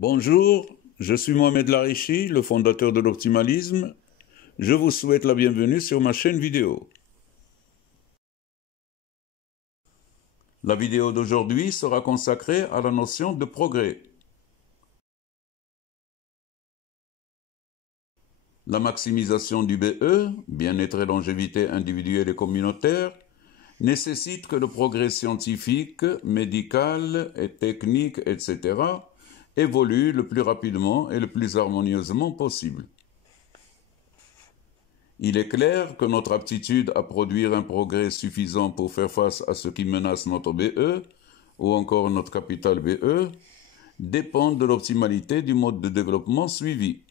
Bonjour, je suis Mohamed Larichi, le fondateur de l'optimalisme. Je vous souhaite la bienvenue sur ma chaîne vidéo. La vidéo d'aujourd'hui sera consacrée à la notion de progrès. La maximisation du BE, bien-être et longévité individuelle et communautaire, nécessite que le progrès scientifique, médical et technique, etc., évolue le plus rapidement et le plus harmonieusement possible. Il est clair que notre aptitude à produire un progrès suffisant pour faire face à ce qui menace notre BE, ou encore notre capital BE, dépend de l'optimalité du mode de développement suivi.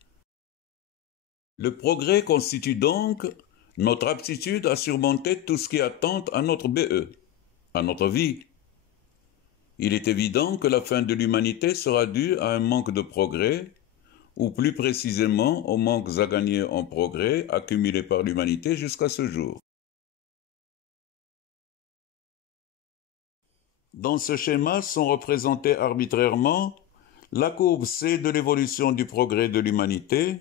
Le progrès constitue donc notre aptitude à surmonter tout ce qui attente à notre BE, à notre vie. Il est évident que la fin de l'humanité sera due à un manque de progrès, ou plus précisément aux manques à gagner en progrès accumulés par l'humanité jusqu'à ce jour. Dans ce schéma sont représentées arbitrairement la courbe C de l'évolution du progrès de l'humanité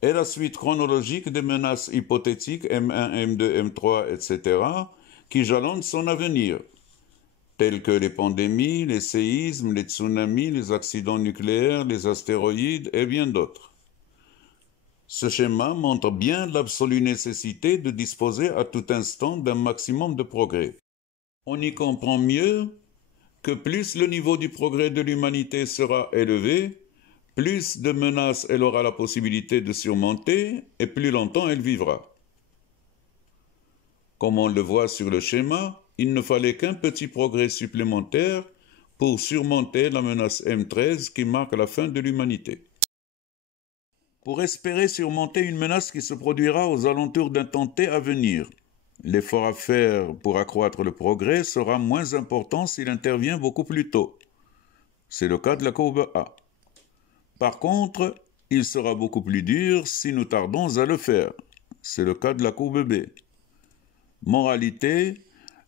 et la suite chronologique des menaces hypothétiques M1, M2, M3, etc. qui jalonnent son avenir, tels que les pandémies, les séismes, les tsunamis, les accidents nucléaires, les astéroïdes et bien d'autres. Ce schéma montre bien l'absolue nécessité de disposer à tout instant d'un maximum de progrès. On y comprend mieux que plus le niveau du progrès de l'humanité sera élevé, plus de menaces elle aura la possibilité de surmonter et plus longtemps elle vivra. Comme on le voit sur le schéma, il ne fallait qu'un petit progrès supplémentaire pour surmonter la menace M13 qui marque la fin de l'humanité. Pour espérer surmonter une menace qui se produira aux alentours d'un temps T à venir, l'effort à faire pour accroître le progrès sera moins important s'il intervient beaucoup plus tôt. C'est le cas de la courbe A. Par contre, il sera beaucoup plus dur si nous tardons à le faire. C'est le cas de la courbe B. Moralité,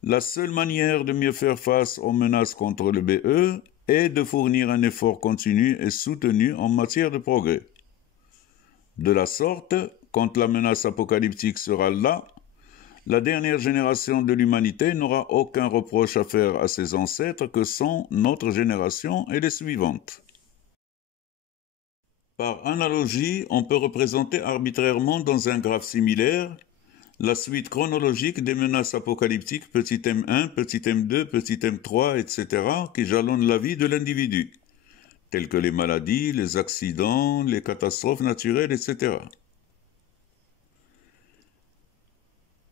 la seule manière de mieux faire face aux menaces contre le BE est de fournir un effort continu et soutenu en matière de progrès. De la sorte, quand la menace apocalyptique sera là, la dernière génération de l'humanité n'aura aucun reproche à faire à ses ancêtres que sont notre génération et les suivantes. Par analogie, on peut représenter arbitrairement dans un graphe similaire la suite chronologique des menaces apocalyptiques petit m1, petit m2, petit m3, etc. qui jalonnent la vie de l'individu, tels que les maladies, les accidents, les catastrophes naturelles, etc.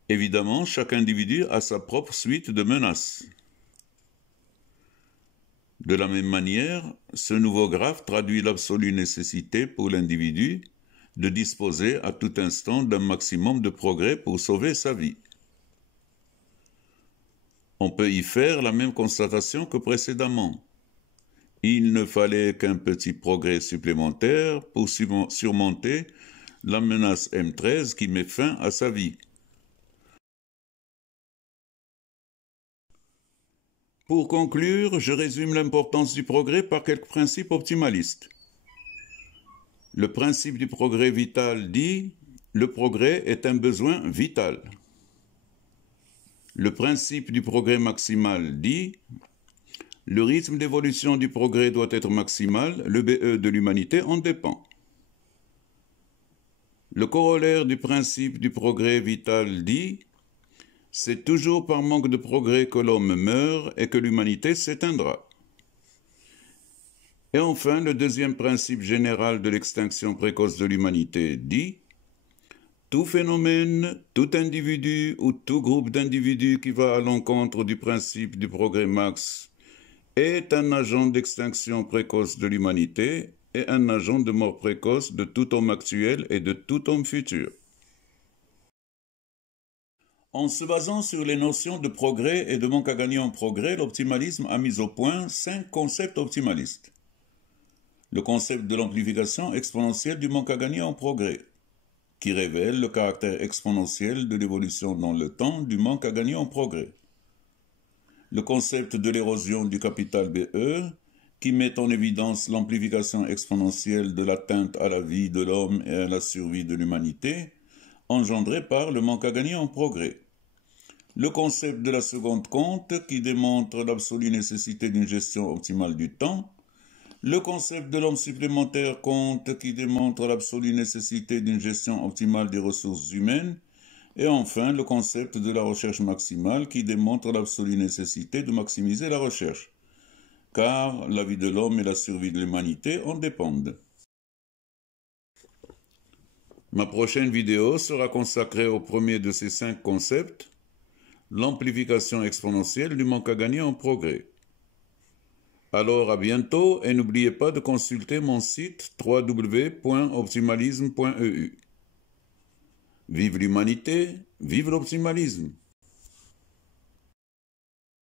Évidemment, chaque individu a sa propre suite de menaces. De la même manière, ce nouveau graphe traduit l'absolue nécessité pour l'individu de disposer à tout instant d'un maximum de progrès pour sauver sa vie. On peut y faire la même constatation que précédemment. Il ne fallait qu'un petit progrès supplémentaire pour surmonter la menace M13 qui met fin à sa vie. Pour conclure, je résume l'importance du progrès par quelques principes optimalistes. Le principe du progrès vital dit « le progrès est un besoin vital ». Le principe du progrès maximal dit « le rythme d'évolution du progrès doit être maximal, le BE de l'humanité en dépend ». Le corollaire du principe du progrès vital dit « c'est toujours par manque de progrès que l'homme meurt et que l'humanité s'éteindra ». Et enfin, le deuxième principe général de l'extinction précoce de l'humanité dit « tout phénomène, tout individu ou tout groupe d'individus qui va à l'encontre du principe du progrès max est un agent d'extinction précoce de l'humanité et un agent de mort précoce de tout homme actuel et de tout homme futur. » En se basant sur les notions de progrès et de manque à gagner en progrès, l'optimalisme a mis au point 5 concepts optimalistes. Le concept de l'amplification exponentielle du manque à gagner en progrès, qui révèle le caractère exponentiel de l'évolution dans le temps du manque à gagner en progrès. Le concept de l'érosion du capital BE, qui met en évidence l'amplification exponentielle de l'atteinte à la vie de l'homme et à la survie de l'humanité, engendrée par le manque à gagner en progrès. Le concept de la seconde compte, qui démontre l'absolue nécessité d'une gestion optimale du temps. Le concept de l'homme supplémentaire compte, qui démontre l'absolue nécessité d'une gestion optimale des ressources humaines. Et enfin, le concept de la recherche maximale, qui démontre l'absolue nécessité de maximiser la recherche, car la vie de l'homme et la survie de l'humanité en dépendent. Ma prochaine vidéo sera consacrée au premier de ces 5 concepts, l'amplification exponentielle du manque à gagner en progrès. Alors à bientôt et n'oubliez pas de consulter mon site www.optimalisme.eu. Vive l'humanité, vive l'optimalisme!